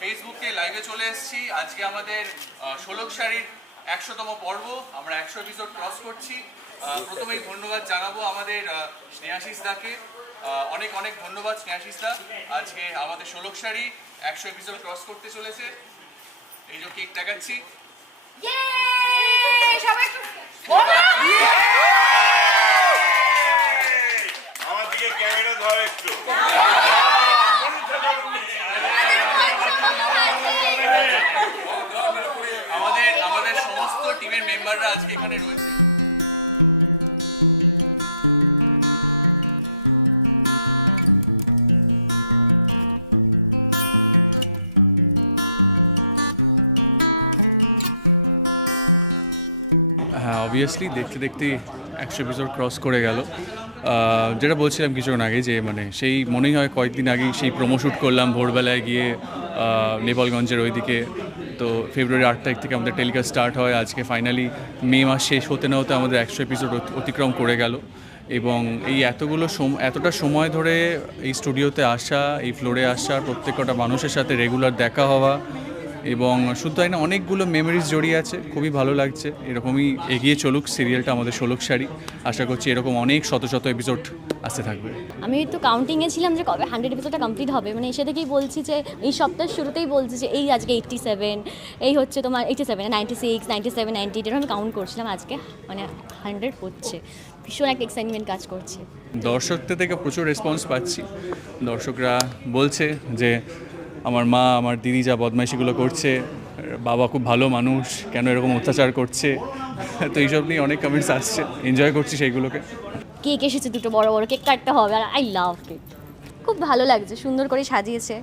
ফেসবুকে লাইভে চলে এসেছি। আজকে আমাদের ষোলক শাড়ির 100তম পর্ব, আমরা 100 এপিসোড ক্রস করছি। প্রথমেই ধন্যবাদ জানাবো আমাদের স্নেহাশিস দাকে, অনেক অনেক ধন্যবাদ স্নেহাশিস দা। আজকে আমাদের ষোলক শাড়ি 100 এপিসোড ক্রস করতে চলেছে। এই যে কেক দেখাচ্ছি, আমার দিকে ক্যামেরা ধর একটু। আমাদের সমস্ত টিমের মেম্বাররা আজকে এখানে রয়েছে। অবভিয়াসলি দেখতে দেখতে 100 এপিসোড ক্রস করে গেল। যেটা বলছিলাম কিছুক্ষণ আগে, যে মানে সেই মনেই হয় কয়েকদিন আগেই সেই প্রোমো শ্যুট করলাম ভোরবেলায় গিয়ে নেপালগঞ্জের ওইদিকে। তো ফেব্রুয়ারি 8 তারিখ থেকে আমাদের টেলিকাস্ট স্টার্ট হয়। আজকে ফাইনালি মে মাস শেষ হতে না হতে আমাদের 100 এপিসোড অতিক্রম করে গেল। এবং এই এতটা সময় ধরে এই স্টুডিওতে আসা, এই ফ্লোরে আসা, প্রত্যেকটা মানুষের সাথে রেগুলার দেখা হওয়া, এবং শুধু তাই না, অনেকগুলো মেমোরিজ জড়িয়ে আছে। খুবই ভালো লাগছে। এরকমই এগিয়ে চলুক সিরিয়ালটা আমাদের ষোলক শাড়ি। আশা করছি এরকম অনেক শত শত এপিসোড আসতে থাকবে। আমি তো কাউন্টিংয়ে ছিলাম যে কবে 100 এপিসোডটা কমপ্লিট হবে। মানে এসে থেকেই বলছি যে এই সপ্তাহের শুরুতেই বলছি যে এই আজকে 87, এই হচ্ছে তোমার 87, 96, 97, 98, এরকম আমি কাউন্ট করছিলাম। আজকে মানে 100 হচ্ছে। ভীষণ একটা এক্সাইটমেন্ট কাজ করছে। দর্শকদের থেকে প্রচুর রেসপন্স পাচ্ছি। দর্শকরা বলছে যে আমার মা, আমার দিদি যা বদমাইশিগুলো করছে, বাবা খুব ভালো মানুষ, কেন এরকম অত্যাচার করছে। তো এইসব নিয়ে অনেক কমেন্টস আসছে, এনজয় করছি সেইগুলোকে। কেক এসেছে, দুটো বড় বড় কেক কাটতে হবে, আর আই লাভ কেক। খুব ভালো লাগছে, সুন্দর করে সাজিয়েছে।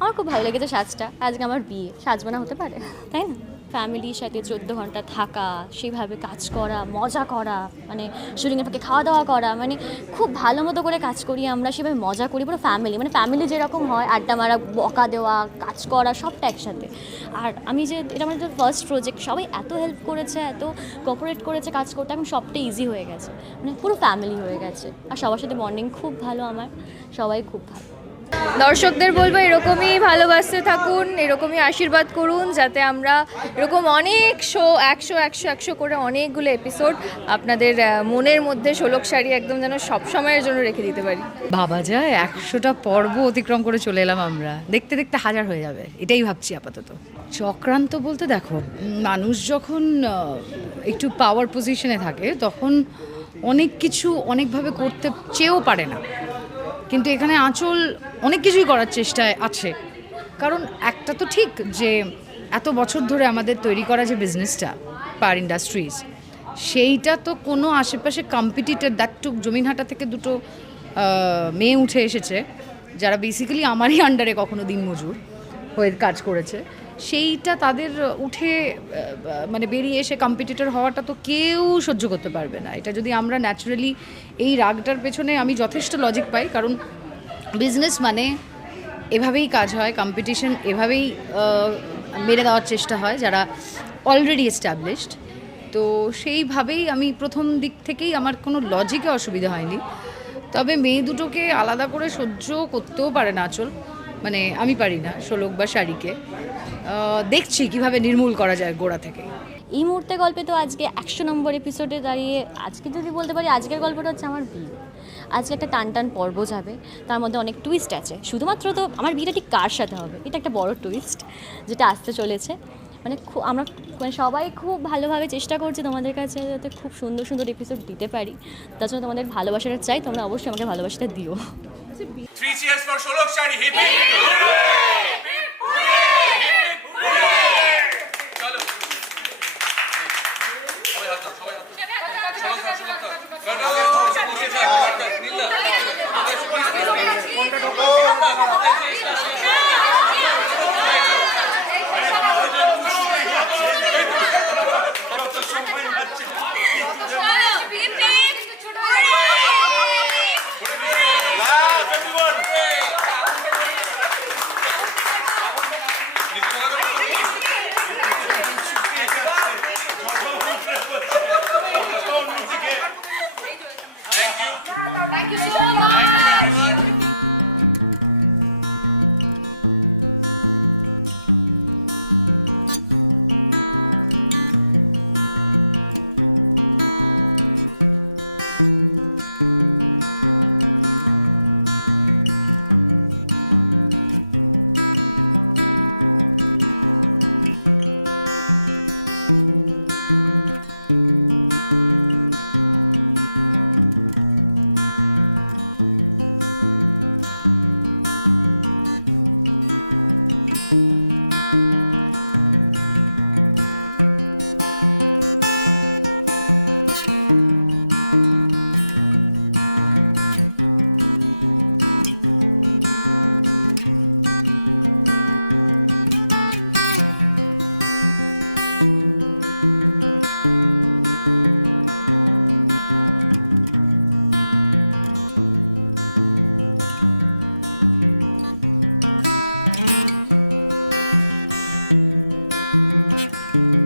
আমার খুব ভালো লেগেছে সাজটা। আজকে আমার বিয়ে, সাজবে না হতে পারে, তাই না? ফ্যামিলির সাথে 14 ঘন্টা থাকা, সেইভাবে কাজ করা, মজা করা, মানে শুটিংয়ের ফাঁকে খাওয়া দাওয়া করা, মানে খুব ভালো মতো করে কাজ করি আমরা, সেভাবে মজা করি পুরো ফ্যামিলি। মানে ফ্যামিলি যেরকম হয়, আড্ডা মারা, বকা দেওয়া, কাজ করা, সবটা একসাথে। আর আমি যে এটা আমাদের ফার্স্ট প্রজেক্ট, সবাই এত হেল্প করেছে, এত কোঅপারেট করেছে কাজ করতে, এখন সবটা ইজি হয়ে গেছে, মানে পুরো ফ্যামিলি হয়ে গেছে। আর সবার সাথে বন্ডিং খুব ভালো আমার, সবাই খুব ভালো। দর্শকদের বলবো এরকমই ভালোবাসতে থাকুন, এরকমই আশীর্বাদ করুন, যাতে আমরা এরকম অনেক শো 100 করে অনেকগুলো এপিসোড আপনাদের মনের মধ্যে ষোলক শাড়ি একদম যেন সব সময়ের জন্য রেখে দিতে পারি। ভাবা যায় 100টা পর্ব অতিক্রম করে চলে এলাম আমরা। দেখতে দেখতে 1000 হয়ে যাবে, এটাই ভাবছি আপাতত। চক্রান্ত বলতে দেখো, মানুষ যখন একটু পাওয়ার পজিশনে থাকে তখন অনেক কিছু অনেকভাবে করতে চেয়েও পারে না, কিন্তু এখানে আঁচল অনেক কিছুই করার চেষ্টায় আছে। কারণ একটা তো ঠিক যে এত বছর ধরে আমাদের তৈরি করা যে বিজনেসটা পার ইন্ডাস্ট্রিজ, সেইটা তো কোনো আশেপাশে কম্পিটিটর, দ্যাটটুক জমিনহাটা থেকে দুটো মেয়ে উঠে এসেছে যারা বেসিক্যালি আমারই আন্ডারে কখনো দিনমজুর হয়ে কাজ করেছে, সেইটা তাদের উঠে মানে বেরিয়ে এসে কম্পিটিটর হওয়াটা তো কেউ সহ্য করতে পারবে না। এটা যদি আমরা ন্যাচারালি, এই রাগটার পেছনে আমি যথেষ্ট লজিক পাই, কারণ বিজনেস মানে এভাবেই কাজ হয়, কম্পিটিশন এভাবেই মেরে দেওয়ার চেষ্টা হয় যারা অলরেডি এস্টাবলিশড। তো সেইভাবেই আমি প্রথম দিক থেকেই আমার কোনো লজিকে অসুবিধা হয়নি। তবে মেয়ে দুটোকে আলাদা করে সহ্য করতেও পারে না আঁচল, মানে আমি পারি না ষোলক বা শাড়িকে। দেখছি কিভাবে নির্মূল করা যায় গোড়া থেকে। এই মুহূর্তে গল্পে তো আজকে 100 নম্বর এপিসোডে দাঁড়িয়ে আজকে যদি বলতে পারি, আজকের গল্পটা হচ্ছে আমার বিয়ে। আজকে একটা টান পর্ব যাবে, তার মধ্যে অনেক টুইস্ট আছে। শুধুমাত্র তো আমার বিয়েটা ঠিক কার সাথে হবে, এটা একটা বড় টুইস্ট যেটা আসতে চলেছে। মানে আমরা মানে সবাই খুব ভালোভাবে চেষ্টা করছি তোমাদের কাছে যাতে খুব সুন্দর সুন্দর এপিসোড দিতে পারি। তার জন্য তোমাদের ভালোবাসাটা চাই, তোমরা অবশ্যই আমাকে ভালোবাসাটা দিও। 3 cheers for ষোলক শাড়ি। Hip hip. চলো সবাই হাত দাও, সবাই হাত দাও। Thank you.